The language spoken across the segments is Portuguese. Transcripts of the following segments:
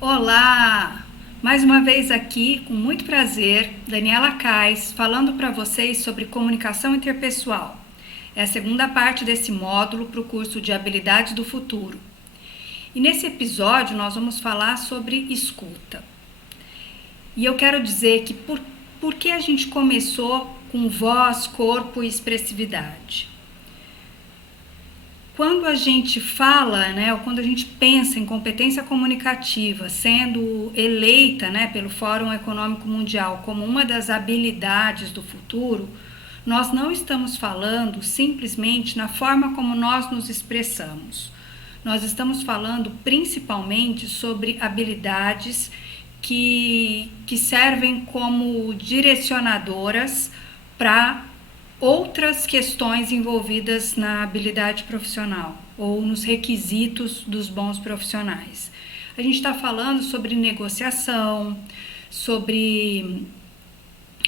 Olá! Mais uma vez aqui, com muito prazer, Daniela Kais, falando para vocês sobre comunicação interpessoal. É a segunda parte desse módulo para o curso de Habilidades do Futuro. E nesse episódio nós vamos falar sobre escuta. E eu quero dizer que por que a gente começou com voz, corpo e expressividade? Quando a gente fala, ou quando a gente pensa em competência comunicativa, sendo eleita, pelo Fórum Econômico Mundial como uma das habilidades do futuro, nós não estamos falando simplesmente na forma como nós nos expressamos. Nós estamos falando principalmente sobre habilidades que servem como direcionadoras para outras questões envolvidas na habilidade profissional ou nos requisitos dos bons profissionais. A gente está falando sobre negociação, sobre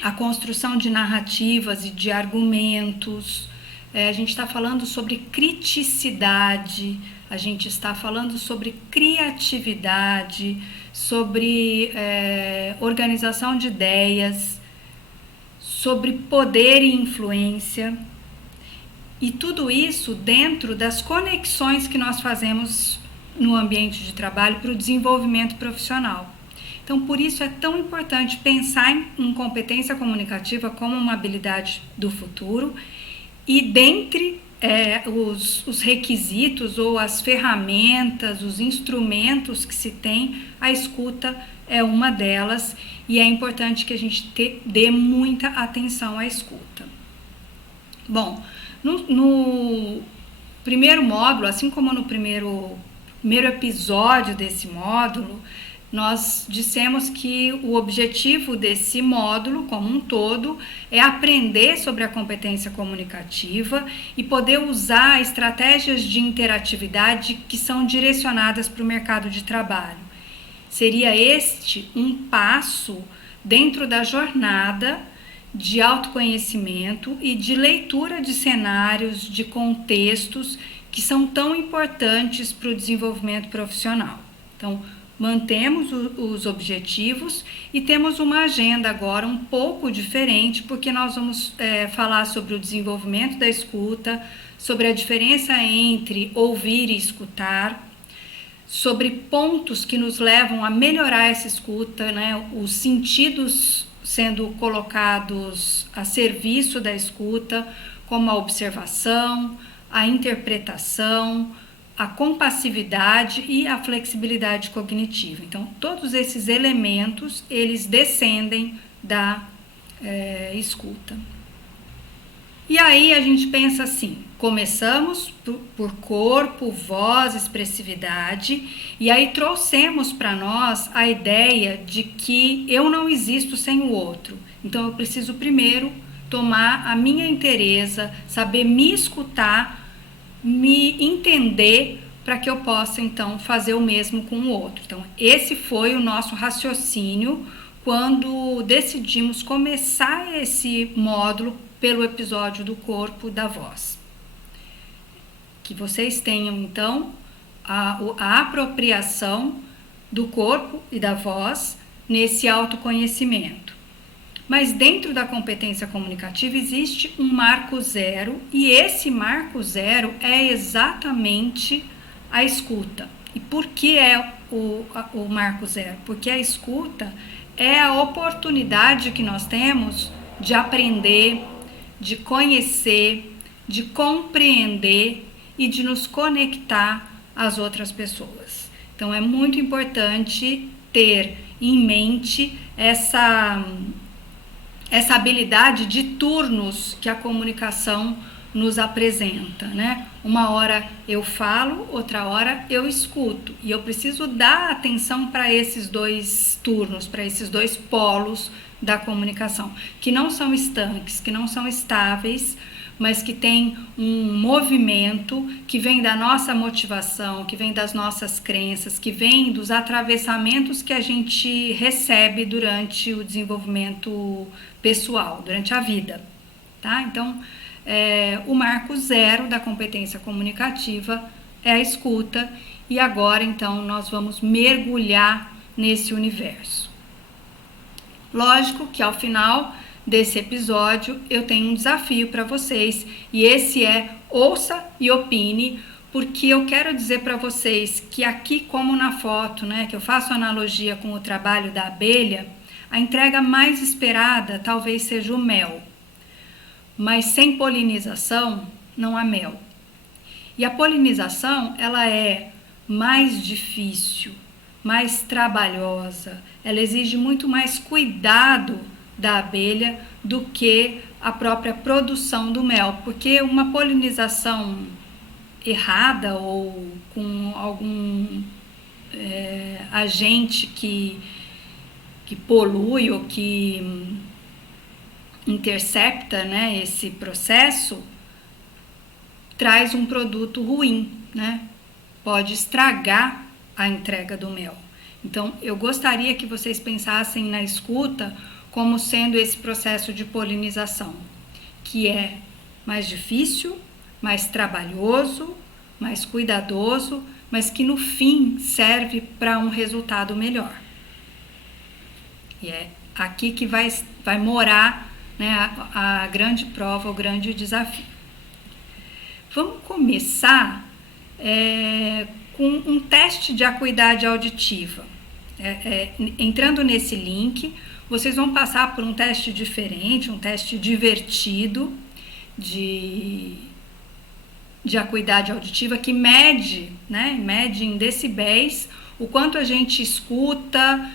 a construção de narrativas e de argumentos, a gente está falando sobre criticidade, a gente está falando sobre criatividade, sobre organização de ideias, sobre poder e influência, e tudo isso dentro das conexões que nós fazemos no ambiente de trabalho para o desenvolvimento profissional. Então, por isso é tão importante pensar em competência comunicativa como uma habilidade do futuro, e dentre os requisitos ou as ferramentas, os instrumentos que se tem, a escuta é uma delas, e é importante que a gente dê muita atenção à escuta. Bom, no primeiro módulo, assim como no primeiro episódio desse módulo, nós dissemos que o objetivo desse módulo, como um todo, é aprender sobre a competência comunicativa e poder usar estratégias de interatividade que são direcionadas para o mercado de trabalho. Seria este um passo dentro da jornada de autoconhecimento e de leitura de cenários, de contextos que são tão importantes para o desenvolvimento profissional. Então, mantemos os objetivos e temos uma agenda agora um pouco diferente, porque nós vamos falar sobre o desenvolvimento da escuta, sobre a diferença entre ouvir e escutar, sobre pontos que nos levam a melhorar essa escuta, os sentidos sendo colocados a serviço da escuta, como a observação, a interpretação, a compassividade e a flexibilidade cognitiva. Então, todos esses elementos, eles descendem da escuta. E aí a gente pensa assim, começamos por corpo, voz, expressividade, e aí trouxemos para nós a ideia de que eu não existo sem o outro. Então eu preciso primeiro tomar a minha inteireza, saber me escutar, me entender, para que eu possa então fazer o mesmo com o outro. Então esse foi o nosso raciocínio quando decidimos começar esse módulo pelo episódio do corpo e da voz. Que vocês tenham, então, a apropriação do corpo e da voz nesse autoconhecimento. Mas dentro da competência comunicativa existe um marco zero, e esse marco zero é exatamente a escuta. E por que é o marco zero? Porque a escuta é a oportunidade que nós temos de aprender, de conhecer, de compreender e de nos conectar às outras pessoas. Então é muito importante ter em mente essa habilidade de turnos que a comunicação nos apresenta, Uma hora eu falo, outra hora eu escuto, e eu preciso dar atenção para esses dois turnos, para esses dois polos da comunicação, que não são estanques, que não são estáveis, mas que tem um movimento que vem da nossa motivação, que vem das nossas crenças, que vem dos atravessamentos que a gente recebe durante o desenvolvimento pessoal, durante a vida, tá? Então, o marco zero da competência comunicativa é a escuta, e agora então nós vamos mergulhar nesse universo. Lógico que ao final desse episódio eu tenho um desafio para vocês, e esse é: ouça e opine, porque eu quero dizer para vocês que aqui, como na foto, né, que eu faço analogia com o trabalho da abelha, a entrega mais esperada talvez seja o mel, mas sem polinização não há mel. E a polinização, ela é mais difícil, mais trabalhosa, ela exige muito mais cuidado da abelha do que a própria produção do mel, porque uma polinização errada ou com algum agente que polui ou que intercepta, né, esse processo, traz um produto ruim, né? Pode estragar a entrega do mel. Então, eu gostaria que vocês pensassem na escuta como sendo esse processo de polinização, que é mais difícil, mais trabalhoso, mais cuidadoso, mas que no fim serve para um resultado melhor. E é aqui que vai morar, né, a grande prova, o grande desafio. Vamos começar com um teste de acuidade auditiva. Entrando nesse link, vocês vão passar por um teste diferente, um teste divertido de acuidade auditiva que mede, né, mede em decibéis o quanto a gente escuta,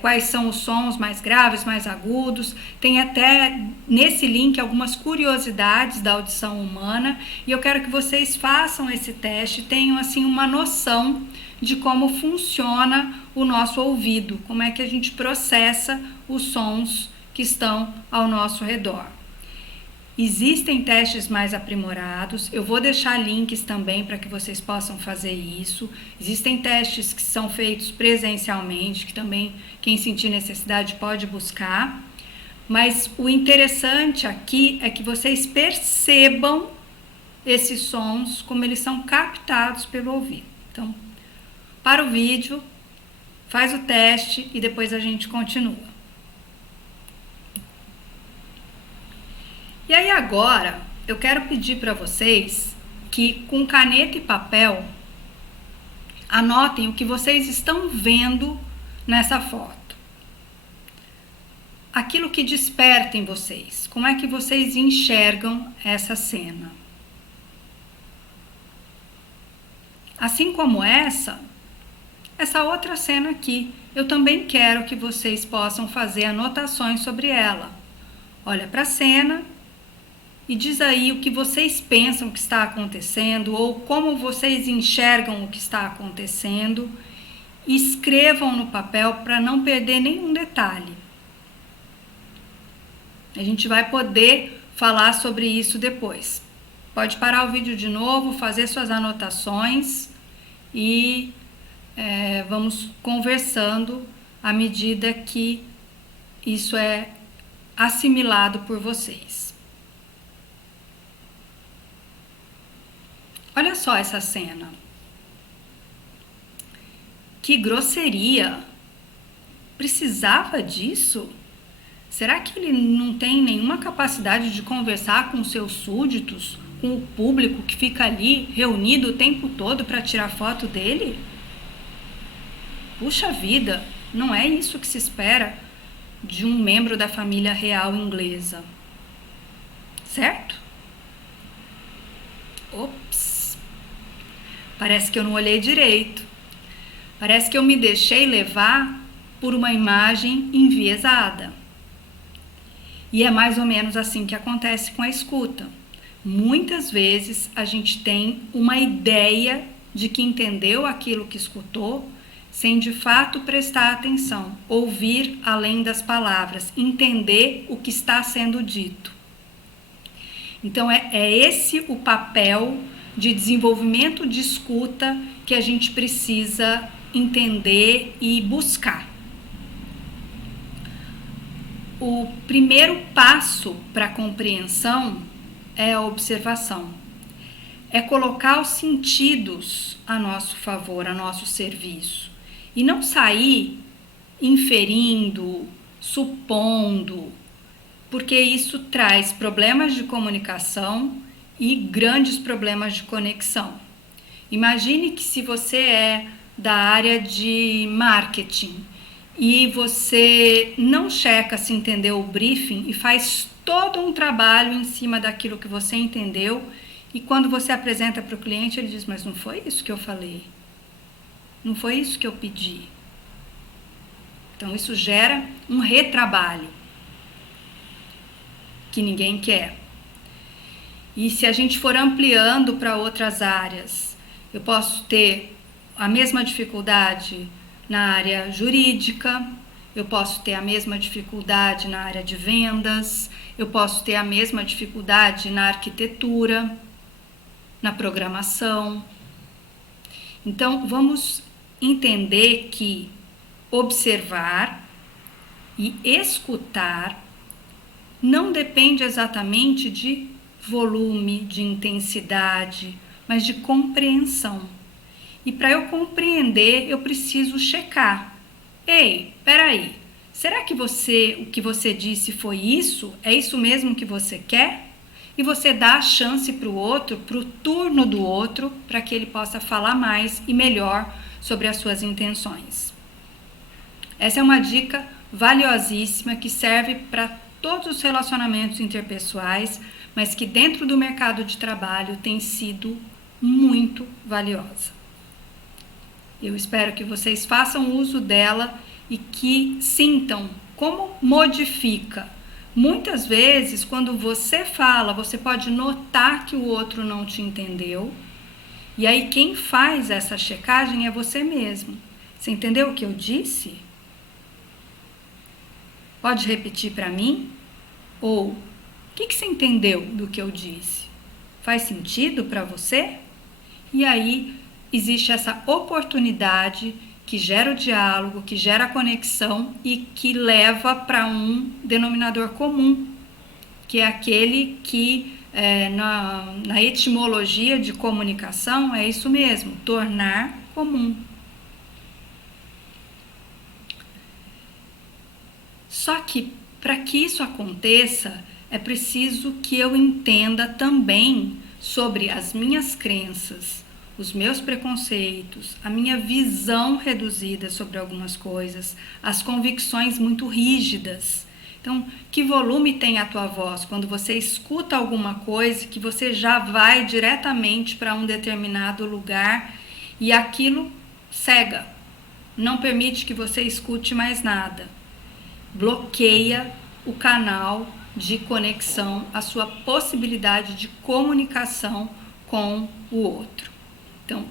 quais são os sons mais graves, mais agudos. Tem até nesse link algumas curiosidades da audição humana, e eu quero que vocês façam esse teste, tenham assim uma noção de como funciona o nosso ouvido, como é que a gente processa os sons que estão ao nosso redor. Existem testes mais aprimorados, eu vou deixar links também para que vocês possam fazer isso. Existem testes que são feitos presencialmente, que também quem sentir necessidade pode buscar. Mas o interessante aqui é que vocês percebam esses sons, como eles são captados pelo ouvido. Então, para o vídeo, faz o teste e depois a gente continua. E aí agora, eu quero pedir para vocês que com caneta e papel anotem o que vocês estão vendo nessa foto. Aquilo que desperta em vocês. Como é que vocês enxergam essa cena? Assim como essa outra cena aqui, eu também quero que vocês possam fazer anotações sobre ela. Olha para a cena e diz aí o que vocês pensam que está acontecendo ou como vocês enxergam o que está acontecendo. E escrevam no papel para não perder nenhum detalhe. A gente vai poder falar sobre isso depois. Pode parar o vídeo de novo, fazer suas anotações e vamos conversando à medida que isso é assimilado por vocês. Olha só essa cena. Que grosseria! Precisava disso? Será que ele não tem nenhuma capacidade de conversar com seus súditos, com o público que fica ali reunido o tempo todo para tirar foto dele? Puxa vida, não é isso que se espera de um membro da família real inglesa. Certo? Ops! Parece que eu não olhei direito. Parece que eu me deixei levar por uma imagem enviesada. E é mais ou menos assim que acontece com a escuta. Muitas vezes a gente tem uma ideia de que entendeu aquilo que escutou, sem de fato prestar atenção, ouvir além das palavras, entender o que está sendo dito. Então é esse o papel de desenvolvimento de escuta que a gente precisa entender e buscar. O primeiro passo para a compreensão é a observação. É colocar os sentidos a nosso favor, a nosso serviço. e não sair inferindo, supondo, porque isso traz problemas de comunicação e grandes problemas de conexão. Imagine que se você é da área de marketing e você não checa se entendeu o briefing e faz todo um trabalho em cima daquilo que você entendeu, e quando você apresenta para o cliente, ele diz, mas não foi isso que eu falei, não foi isso que eu pedi. Então isso gera um retrabalho que ninguém quer. E se a gente for ampliando para outras áreas, eu posso ter a mesma dificuldade na área jurídica, eu posso ter a mesma dificuldade na área de vendas, eu posso ter a mesma dificuldade na arquitetura, na programação. Então, vamos entender que observar e escutar não depende exatamente de volume, de intensidade, mas de compreensão. E para eu compreender, eu preciso checar. Ei, peraí, será que o que você disse foi isso? É isso mesmo que você quer? E você dá a chance para o outro, para o turno do outro, para que ele possa falar mais e melhor sobre as suas intenções. Essa é uma dica valiosíssima que serve para todos os relacionamentos interpessoais, mas que dentro do mercado de trabalho tem sido muito valiosa. Eu espero que vocês façam uso dela e que sintam como modifica. Muitas vezes, quando você fala, você pode notar que o outro não te entendeu, e aí quem faz essa checagem é você mesmo. Você entendeu o que eu disse? Pode repetir para mim? Ou, o que você entendeu do que eu disse? Faz sentido para você? E aí existe essa oportunidade que gera o diálogo, que gera a conexão e que leva para um denominador comum, que é aquele que na etimologia de comunicação é isso mesmo, tornar comum. Só que para que isso aconteça, é preciso que eu entenda também sobre as minhas crenças, os meus preconceitos, a minha visão reduzida sobre algumas coisas, as convicções muito rígidas. Então, que volume tem a tua voz quando você escuta alguma coisa que você já vai diretamente para um determinado lugar e aquilo cega, não permite que você escute mais nada. Bloqueia o canal de conexão, a sua possibilidade de comunicação com o outro. Então,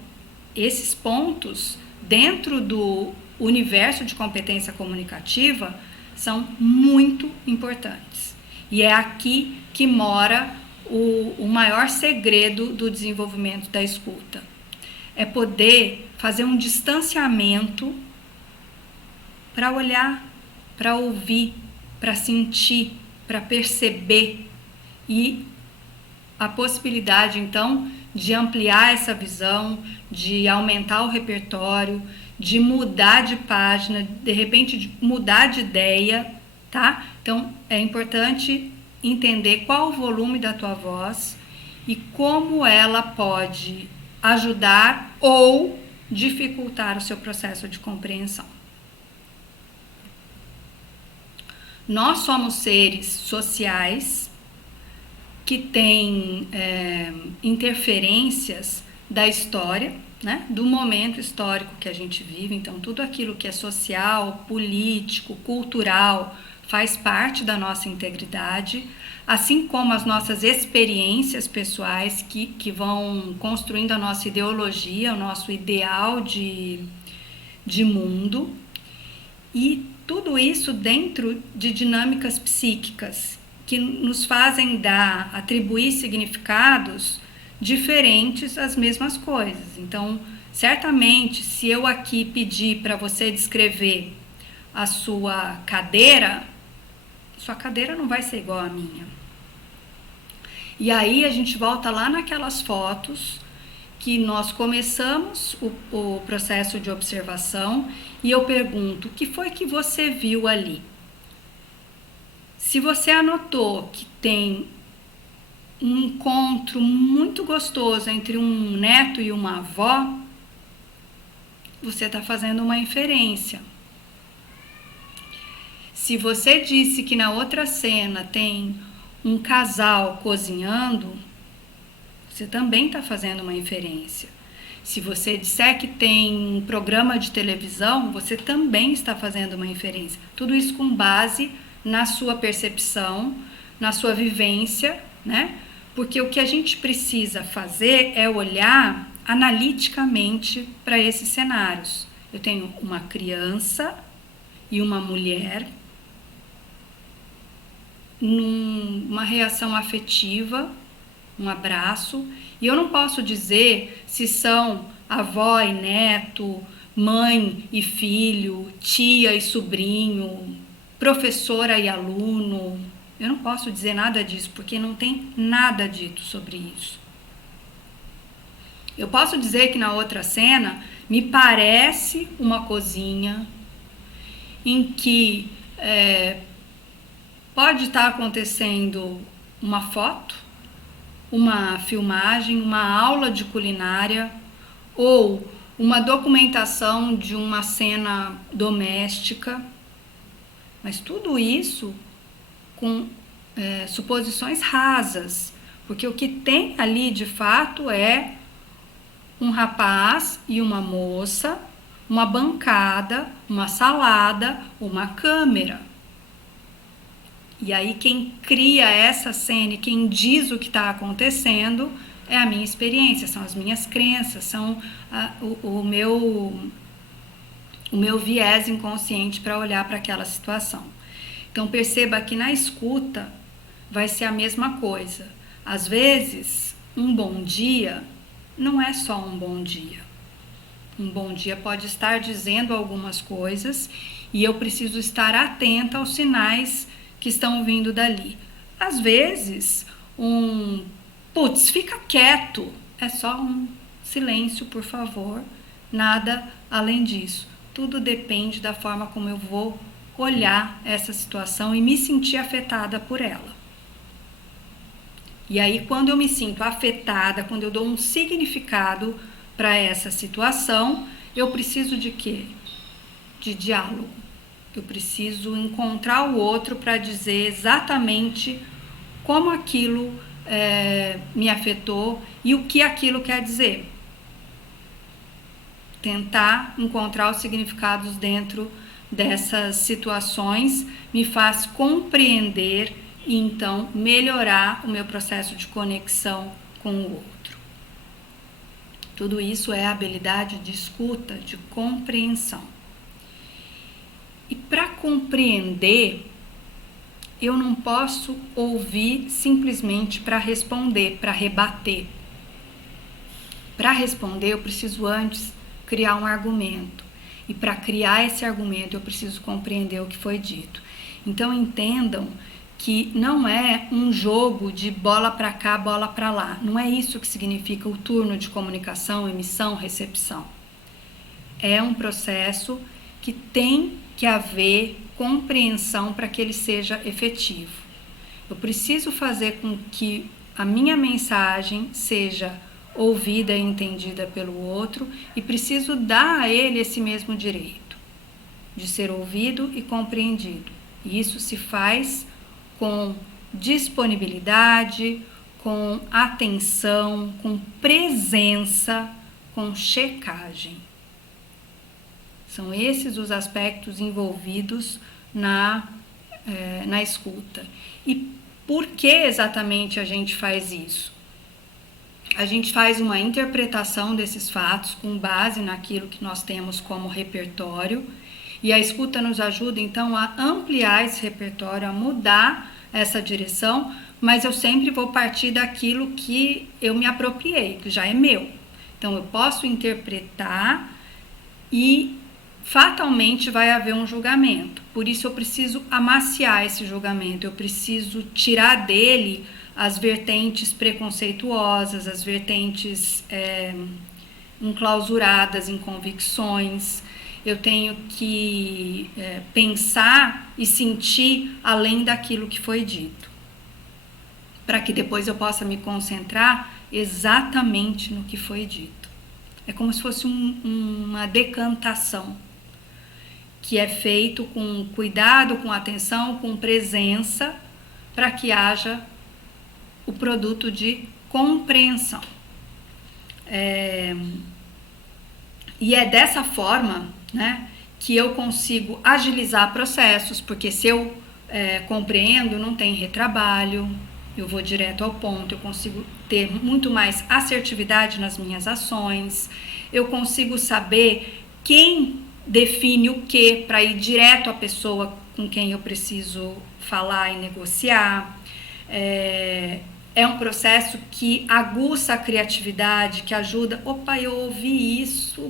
esses pontos dentro do universo de competência comunicativa são muito importantes. E é aqui que mora o maior segredo do desenvolvimento da escuta. É poder fazer um distanciamento para olhar, para ouvir, para sentir, para perceber, e a possibilidade então de ampliar essa visão, de aumentar o repertório, de mudar de página, de repente de mudar de ideia, tá? Então é importante entender qual o volume da tua voz e como ela pode ajudar ou dificultar o seu processo de compreensão. Nós somos seres sociais que têm interferências da história, né? Do momento histórico que a gente vive. Então, tudo aquilo que é social, político, cultural, faz parte da nossa integridade, assim como as nossas experiências pessoais que vão construindo a nossa ideologia, o nosso ideal de mundo. E tudo isso dentro de dinâmicas psíquicas que nos fazem atribuir significados diferentes às mesmas coisas. Então, certamente, se eu aqui pedir para você descrever a sua cadeira não vai ser igual à minha. E aí a gente volta lá naquelas fotos que nós começamos o processo de observação e eu pergunto: o que foi que você viu ali? Se você anotou que tem um encontro muito gostoso entre um neto e uma avó, você está fazendo uma inferência. Se você disse que na outra cena tem um casal cozinhando, você também está fazendo uma inferência. Se você disser que tem um programa de televisão, você também está fazendo uma inferência. Tudo isso com base na sua percepção, na sua vivência, né? Porque o que a gente precisa fazer é olhar analiticamente para esses cenários. Eu tenho uma criança e uma mulher numa reação afetiva, um abraço, e eu não posso dizer se são avó e neto, mãe e filho, tia e sobrinho, professora e aluno. Eu não posso dizer nada disso, porque não tem nada dito sobre isso. Eu posso dizer que na outra cena me parece uma cozinha em que pode estar acontecendo uma foto, uma filmagem, uma aula de culinária ou uma documentação de uma cena doméstica, mas tudo isso com suposições rasas, porque o que tem ali de fato é um rapaz e uma moça, uma bancada, uma salada, uma câmera. E aí quem cria essa cena e quem diz o que está acontecendo é a minha experiência, são as minhas crenças, são o meu viés inconsciente para olhar para aquela situação. Então perceba que na escuta vai ser a mesma coisa. Às vezes, um bom dia não é só um bom dia. Um bom dia pode estar dizendo algumas coisas e eu preciso estar atenta aos sinais que estão vindo dali. Às vezes, fica quieto, é só um silêncio, por favor, nada além disso. Tudo depende da forma como eu vou olhar essa situação e me sentir afetada por ela. E aí, quando eu me sinto afetada, quando eu dou um significado para essa situação, eu preciso de quê? De diálogo. Eu preciso encontrar o outro para dizer exatamente como aquilo me afetou e o que aquilo quer dizer. Tentar encontrar os significados dentro dessas situações me faz compreender e então melhorar o meu processo de conexão com o outro. Tudo isso é habilidade de escuta, de compreensão. E para compreender, eu não posso ouvir simplesmente para responder, para rebater. Para responder, eu preciso antes criar um argumento. E para criar esse argumento, eu preciso compreender o que foi dito. Então, entendam que não é um jogo de bola para cá, bola para lá. Não é isso que significa o turno de comunicação, emissão, recepção. É um processo que tem que haver compreensão para que ele seja efetivo. Eu preciso fazer com que a minha mensagem seja ouvida e entendida pelo outro e preciso dar a ele esse mesmo direito de ser ouvido e compreendido. E isso se faz com disponibilidade, com atenção, com presença, com checagem. São esses os aspectos envolvidos na escuta. E por que exatamente a gente faz isso? A gente faz uma interpretação desses fatos com base naquilo que nós temos como repertório e a escuta nos ajuda então a ampliar esse repertório, a mudar essa direção, mas eu sempre vou partir daquilo que eu me apropriei, que já é meu. Então eu posso interpretar e fatalmente vai haver um julgamento. Por isso eu preciso amaciar esse julgamento, eu preciso tirar dele as vertentes preconceituosas, as vertentes enclausuradas em convicções. Eu tenho que pensar e sentir além daquilo que foi dito, para que depois eu possa me concentrar exatamente no que foi dito. É como se fosse uma decantação, que é feito com cuidado, com atenção, com presença, para que haja o produto de compreensão. E é dessa forma, né, que eu consigo agilizar processos, porque se eu compreendo, não tem retrabalho, eu vou direto ao ponto, eu consigo ter muito mais assertividade nas minhas ações, eu consigo saber quem define o que para ir direto à pessoa com quem eu preciso falar e negociar. É um processo que aguça a criatividade, que ajuda, eu ouvi isso,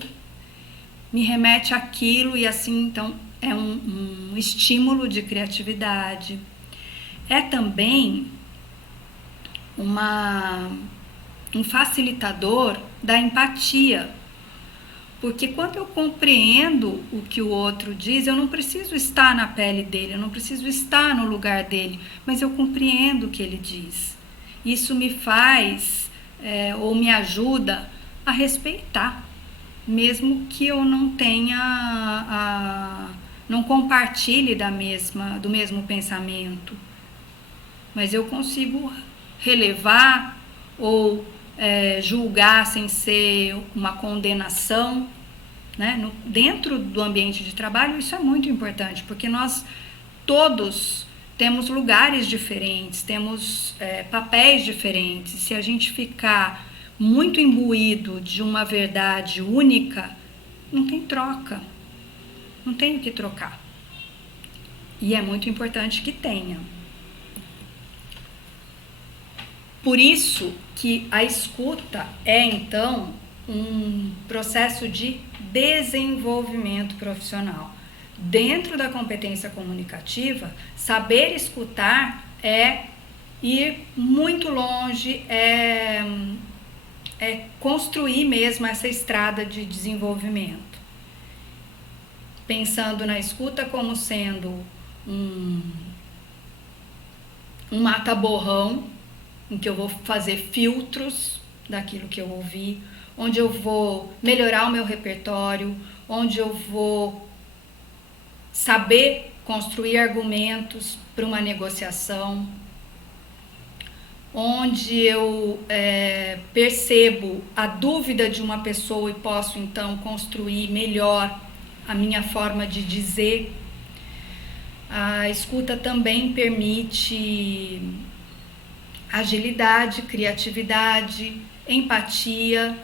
me remete àquilo, e assim, então, é um estímulo de criatividade. É também um facilitador da empatia, porque quando eu compreendo o que o outro diz, eu não preciso estar na pele dele, eu não preciso estar no lugar dele, mas eu compreendo o que ele diz. Isso me faz, ou me ajuda a respeitar, mesmo que eu não tenha, não compartilhe do mesmo pensamento, mas eu consigo relevar ou julgar sem ser uma condenação, né? Dentro do ambiente de trabalho isso é muito importante, porque nós todos temos lugares diferentes, temos papéis diferentes. Se a gente ficar muito imbuído de uma verdade única, não tem troca, não tem o que trocar. E é muito importante que tenha. Por isso que a escuta é, então, um processo de desenvolvimento profissional. Dentro da competência comunicativa, saber escutar é ir muito longe, é construir mesmo essa estrada de desenvolvimento. Pensando na escuta como sendo um mata-borrão, em que eu vou fazer filtros daquilo que eu ouvi, onde eu vou melhorar o meu repertório, onde eu vou saber construir argumentos para uma negociação, onde eu percebo a dúvida de uma pessoa e posso então construir melhor a minha forma de dizer. A escuta também permite agilidade, criatividade, empatia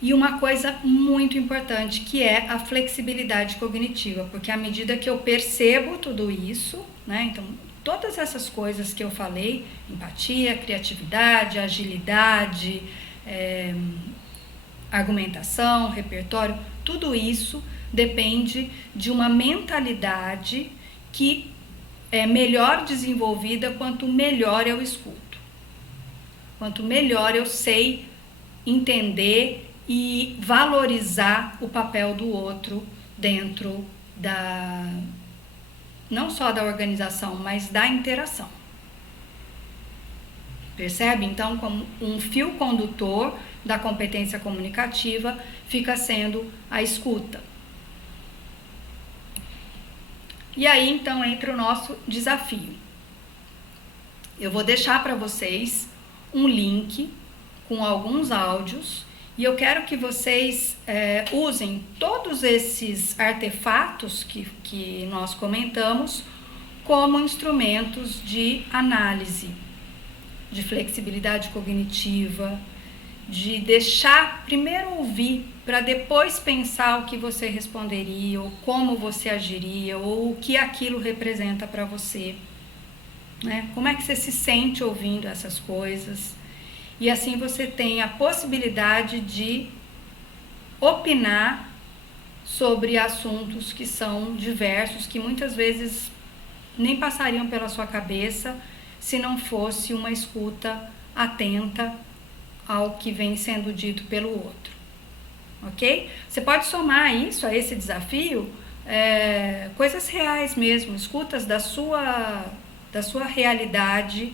e uma coisa muito importante, que é a flexibilidade cognitiva, porque à medida que eu percebo tudo isso, né, então todas essas coisas que eu falei, empatia, criatividade, agilidade, argumentação, repertório, tudo isso depende de uma mentalidade que é melhor desenvolvida quanto melhor eu escuto. Quanto melhor eu sei entender e valorizar o papel do outro dentro não só da organização, mas da interação. Percebe? Então, como um fio condutor da competência comunicativa fica sendo a escuta. E aí, então, entra o nosso desafio. Eu vou deixar para vocês um link com alguns áudios e eu quero que vocês usem todos esses artefatos que nós comentamos como instrumentos de análise, de flexibilidade cognitiva, de deixar primeiro ouvir para depois pensar o que você responderia, ou como você agiria, ou o que aquilo representa para você, né? Como é que você se sente ouvindo essas coisas? E assim você tem a possibilidade de opinar sobre assuntos que são diversos, que muitas vezes nem passariam pela sua cabeça se não fosse uma escuta atenta ao que vem sendo dito pelo outro, ok? Você pode somar isso a esse desafio, coisas reais mesmo, escutas da sua realidade,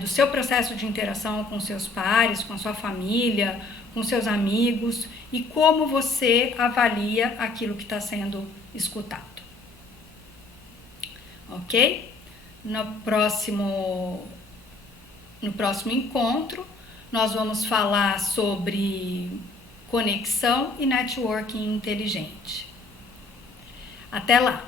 do seu processo de interação com seus pares, com a sua família, com seus amigos, e como você avalia aquilo que está sendo escutado, ok? No próximo encontro, nós vamos falar sobre conexão e networking inteligente. Até lá!